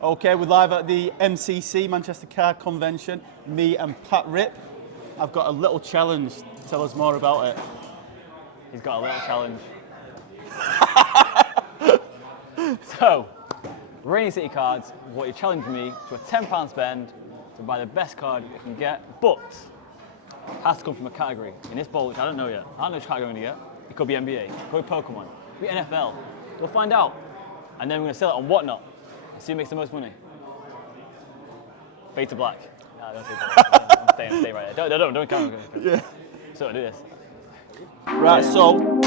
Okay, we're live at the MCC, Manchester Card Convention. Me and Pat Rip. I've got a little challenge. Tell us more about it. He's got a little challenge. So, Rainy City Cards, what you challenged me to a £10 spend to buy the best card you can get, but it has to come from a category. In this bowl, which I don't know yet. I don't know which category I'm going to get. It could be NBA, it could be Pokemon, it could be NFL. We'll find out. And then we're going to sell it on Whatnot. See who makes the most money. Fade to black. No, don't say that. I'm staying right there. Don't count. Yeah. So I'll do this. Right, so.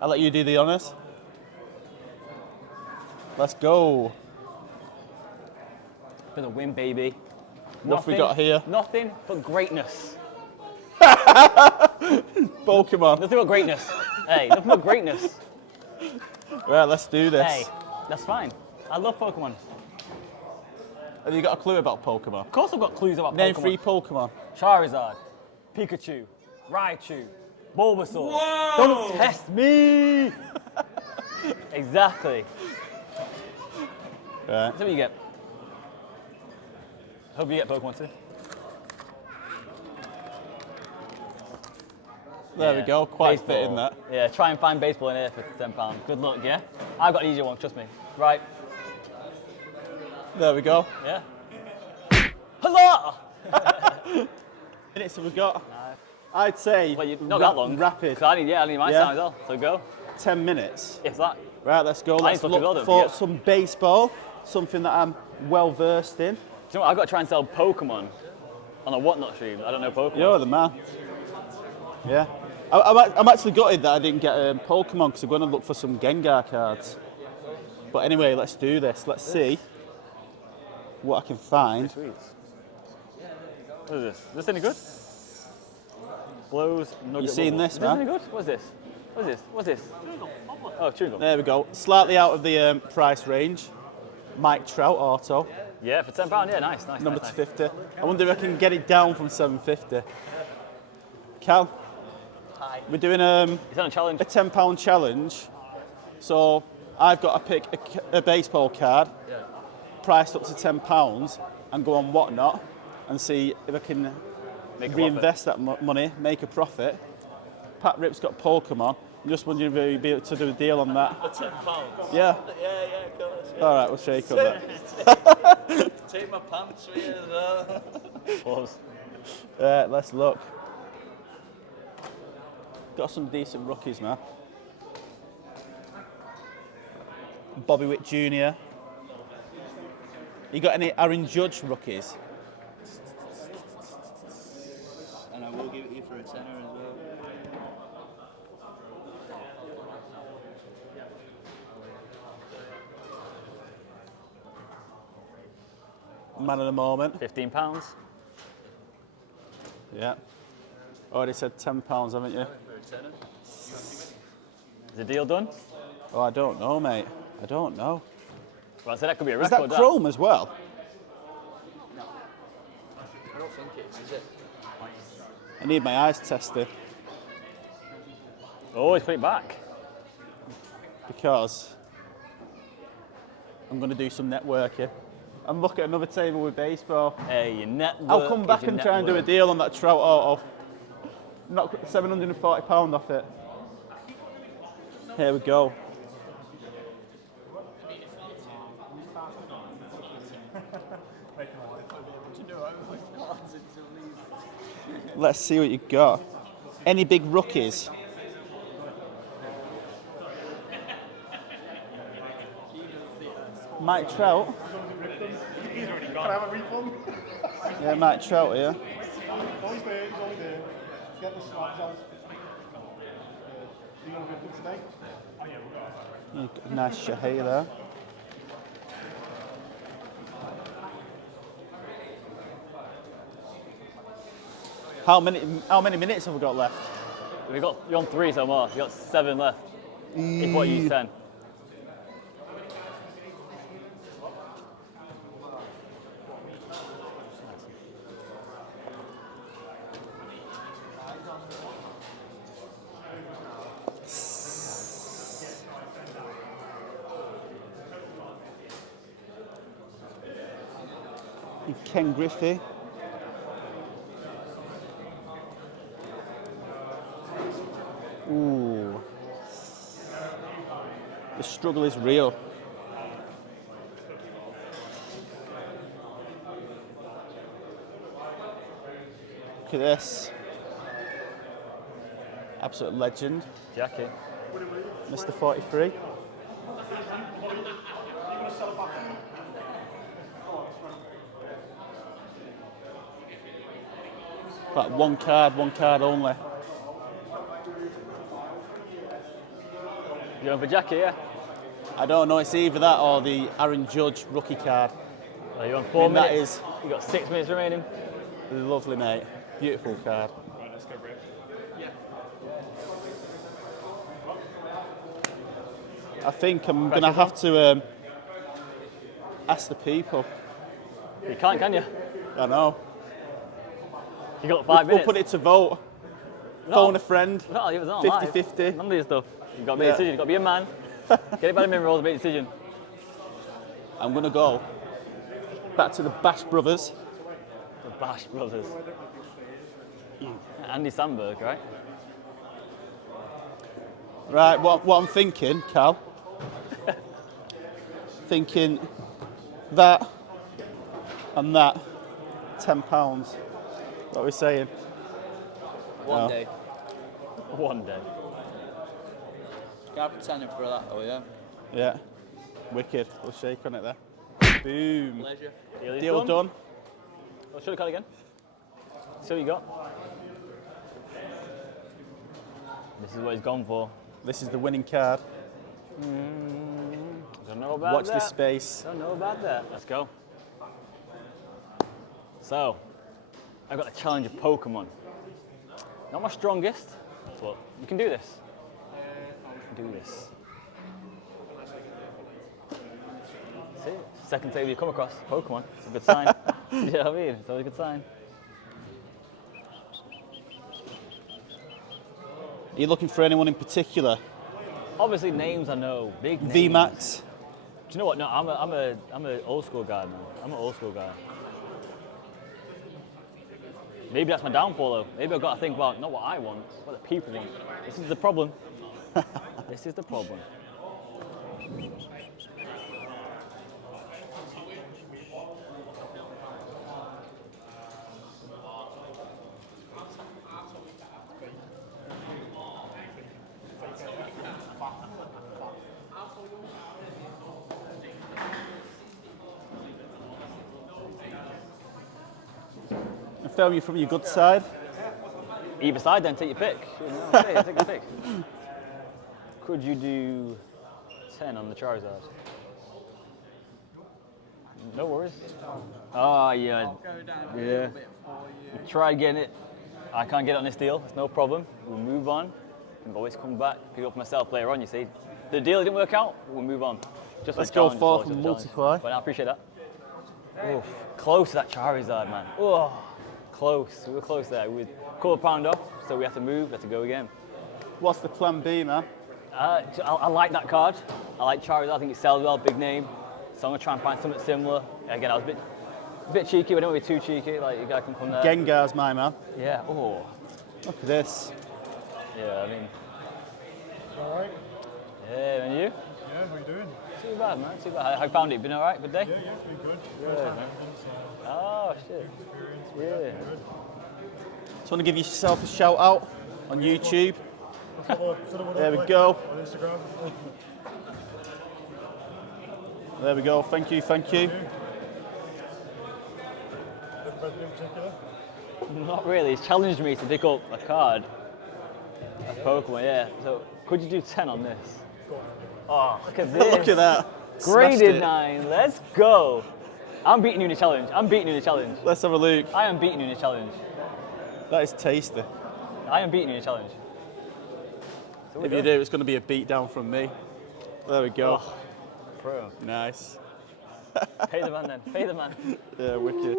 I'll let you do the honours. Let's go. For the win, baby. What have we got here? Nothing but greatness. Pokemon. Nothing but greatness. Hey, nothing but greatness. Right, let's do this. Hey, that's fine. I love Pokemon. Have you got a clue about Pokemon? Of course I've got clues about Name Pokemon. 3 Pokemon. Charizard, Pikachu, Raichu, Bulbasaur. Whoa! Don't test me! Exactly. Right. That's what you get. Hope you get Pokemon too. There we go, quite baseball. fitting that. Yeah, try and find baseball in here for £10. Good luck, yeah? I've got an easier one, trust me. Right. There we go. Yeah. Huzzah! Minutes have we got? I'd say Well, not that long. Rapid. I need my Yeah. time as well. So go. 10 minutes. If that. Right, let's go. Let's need to look look at all for of them, some baseball, something that I'm well versed in. Do you know what? I've got to try and sell Pokemon on a Whatnot stream. I don't know Pokemon. You're the man. Yeah. I'm actually gutted that I didn't get Pokemon because I'm going to look for some Gengar cards. But anyway, let's do this. Let's see what I can find. Sweet. What is this? Is this any good? Blows, nugget. You seen bubble. this, Is man? this any good? What's this? What's this? Oh, chewing gum. There we go. Slightly out of the price range. Mike Trout auto. Yeah, for £10. Yeah, nice. Number nice. 250. I wonder if I can get it down from 750. Cal, Hi. we're doing It's on a challenge. a £10 challenge. So I've got to pick a baseball card, Yeah. priced up to £10, and go on Whatnot and see if I can Make a reinvest that money, make a profit. Pat Rip's got Pokemon. I'm just wondering if you'd be able to do a deal on that. For £10? Yeah? Yeah, of course. All right, we'll shake on that. Take my pants for you as well. Close. Let's look. Got some decent rookies, man. Bobby Witt Jr. You got any Aaron Judge rookies? And I will give it you for a tenner as well. Man of the moment. £15. Yeah. Already said £10, haven't you? For a tenner. Is the deal done? Oh, I don't know, mate. I don't know. Well, so that could be a Is record. that Chrome as well? I don't think it is it? I need my eyes tested Always put it back. because I'm going to do some networking. And look at another table with baseball. Hey, your network. I'll come back is your and try and do a network. deal on that Trout auto. Knock £740 off it. Here we go. Let's see what you got. Any big rookies? Mike Trout. Can I have a refund? Yeah, Mike Trout here. Always there, he's only there. Get the slabs out. You going to refund today? Oh yeah, we'll go. Nice Shahei there. How many minutes have we got left? You're on 3 so more. You got 7 left. If what you use 10. Ken Griffey. Ooh. The struggle is real. Look at this. Absolute legend, Jackie. Mr. 43. Right, one card only. You going for Jackie, yeah? I don't know, it's either that or the Aaron Judge rookie card. Well, you're on 4 I mean, that minutes. is- You got 6 minutes remaining. Lovely, mate. Beautiful card. Right, let's go, Rich. I think I'm going to have to ask the people. You can't, can you? I know. You got 5 We'll minutes. put it to vote. No. Phone a friend. No, it was not 50-50. None of this stuff. You've got to make a Yeah. decision. You've got to be a man. Get it by the memory rolls, make a decision. I'm going to go back to the Bash Brothers. The Bash Brothers. Andy Samberg, right? Right, what I'm thinking, Cal, thinking that and that, £10. What are we saying? One No. day. One day. Can I have a tenner for that though, yeah? Yeah, wicked. We'll shake on it there. Boom. Pleasure. Is Deal done. I'll show the card again. See what you got. This is what he's gone for. This is the winning card. Don't know about Watch that. this space. Don't know about that. Let's go. So, I've got the challenge of Pokemon. Not my strongest, but you can do this. You can do this. See, second table you come across Pokemon. It's a good sign. You know what I mean? It's always a good sign. Are you looking for anyone in particular? Obviously, names I know. Big names. VMAX. Do you know what? No, I'm a old school guy, man. I'm an old school guy. Maybe that's my downfall, though. Maybe I've got to think about not what I want, what the people want. This is the problem. This is the problem. And film you from your good side. Either side, then take your pick. You know, okay, take your pick. Could you do 10 on the Charizard? No worries. Oh, yeah. Yeah. Try getting it. I can't get it on this deal. It's no problem. We'll move on. I can always come back, pick it up myself later on, you see. The deal didn't work out, we'll move on. Just Let's a go challenge, forth just a and challenge. multiply. But I appreciate that. Oof, close to that Charizard, man. Oh, close. We were close there. We were a quarter pound off, so we had to move, we had to go again. What's the plan B, man? I like that card. I like Charizard. I think it sells well, big name. So I'm gonna try and find something similar. Again, I was a bit cheeky, but I don't want to be too cheeky. Like, you guys can come there. Gengar's my man. Yeah. Oh. Look at this. Yeah. I mean. All right. Yeah. And you? Yeah, how you doing? Too bad, man. Too bad. How you found it? Been all right? Good day. Yeah, it's been good. Yeah, First time man. having so Oh shit. experience. Yeah. Good. Just want to give yourself a shout out on YouTube. There we go. On Instagram. There we go. Thank you, thank you. Anything in particular? Not really. He's challenged me to pick up a card. A Pokemon, yeah. So could you do 10 on this? Oh, look at this. Look at that. Smashed Graded it. 9. Let's go. I'm beating you in the challenge. I'm beating you in the challenge. Let's have a look. I am beating you in the challenge. That is tasty. I am beating you in a challenge. So If you do, it's going to be a beat down from me. There we go. Oh, bro. Nice. Pay the man then. Pay the man. Yeah, wicked.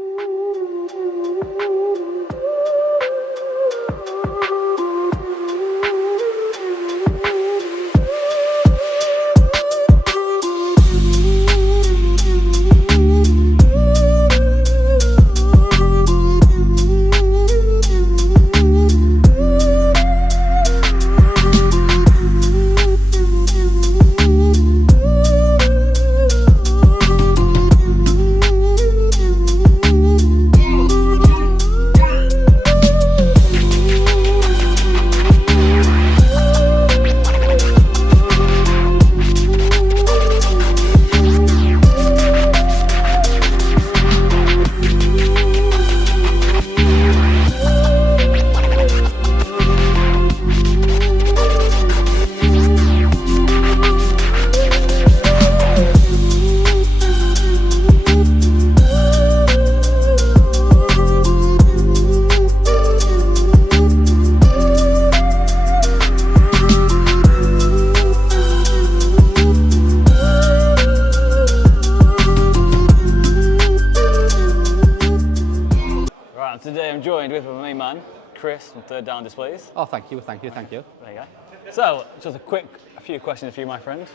Right, today I'm joined with my main man, Chris from Third Down Displays. Oh, thank you. There you go. There you go. So, just a few questions for you, my friend.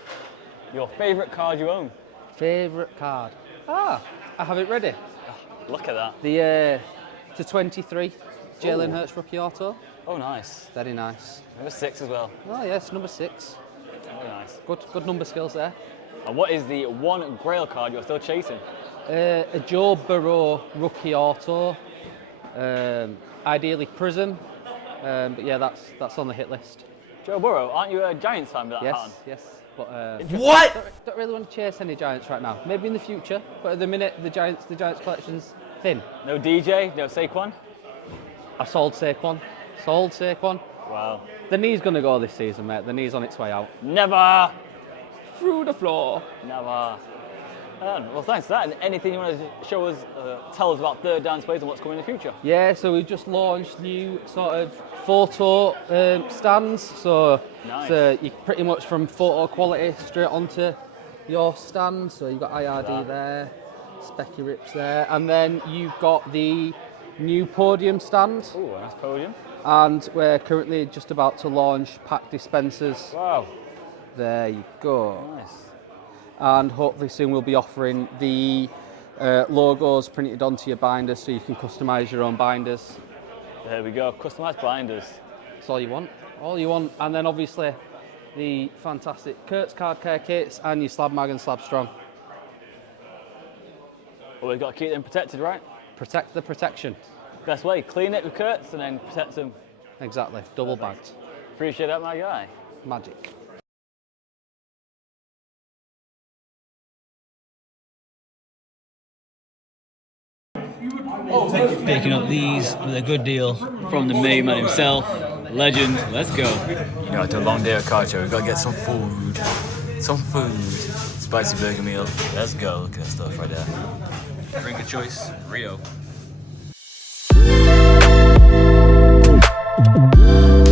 Your favourite card you own? Favourite card? I have it ready. Look at that. The to 23 Jalen Hurts rookie auto. Oh, nice. Very nice. Number 6 as well. Oh yes, number 6. Very nice. Good number skills there. And what is the one Grail card you're still chasing? A Joe Burrow rookie auto. Ideally Prism. But yeah, that's on the hit list. Joe Burrow, aren't you a Giants fan with that hat on? Yes. But What? don't really want to chase any Giants right now. Maybe in the future, but at the minute the Giants collection's thin. No DJ, no Saquon? I've sold Saquon. Wow. The knee's gonna go this season, mate. The knee's on its way out. Never! Through the floor. Never. Well, thanks for that. And anything you want to show us, tell us about Third Down Displays and what's coming in the future? Yeah, so we just launched new sort of photo stands. So Nice. you pretty much from photo quality straight onto your stand. So you've got IRD there, Specky Rips there, and then you've got the new podium stand. Ooh, a nice podium. And we're currently just about to launch pack dispensers. Wow. There you go. Nice. And hopefully soon we'll be offering the logos printed onto your binders so you can customise your own binders. There we go. Customised binders. That's all you want. And then obviously the fantastic Kurtz card care kits and your Slab Mag and Slab Strong. Well, we've got to keep them protected, right? Protect the protection. Best way, clean it with Kurtz and then protect them. Exactly, double bagged. Appreciate that, my guy. Magic. Picking up these with a good deal from the main man himself. Legend, let's go. You know, after a long day at Carcho, we've got to get some food. Spicy burger meal. Let's go. Look at that stuff right there. Drink of choice, Rio.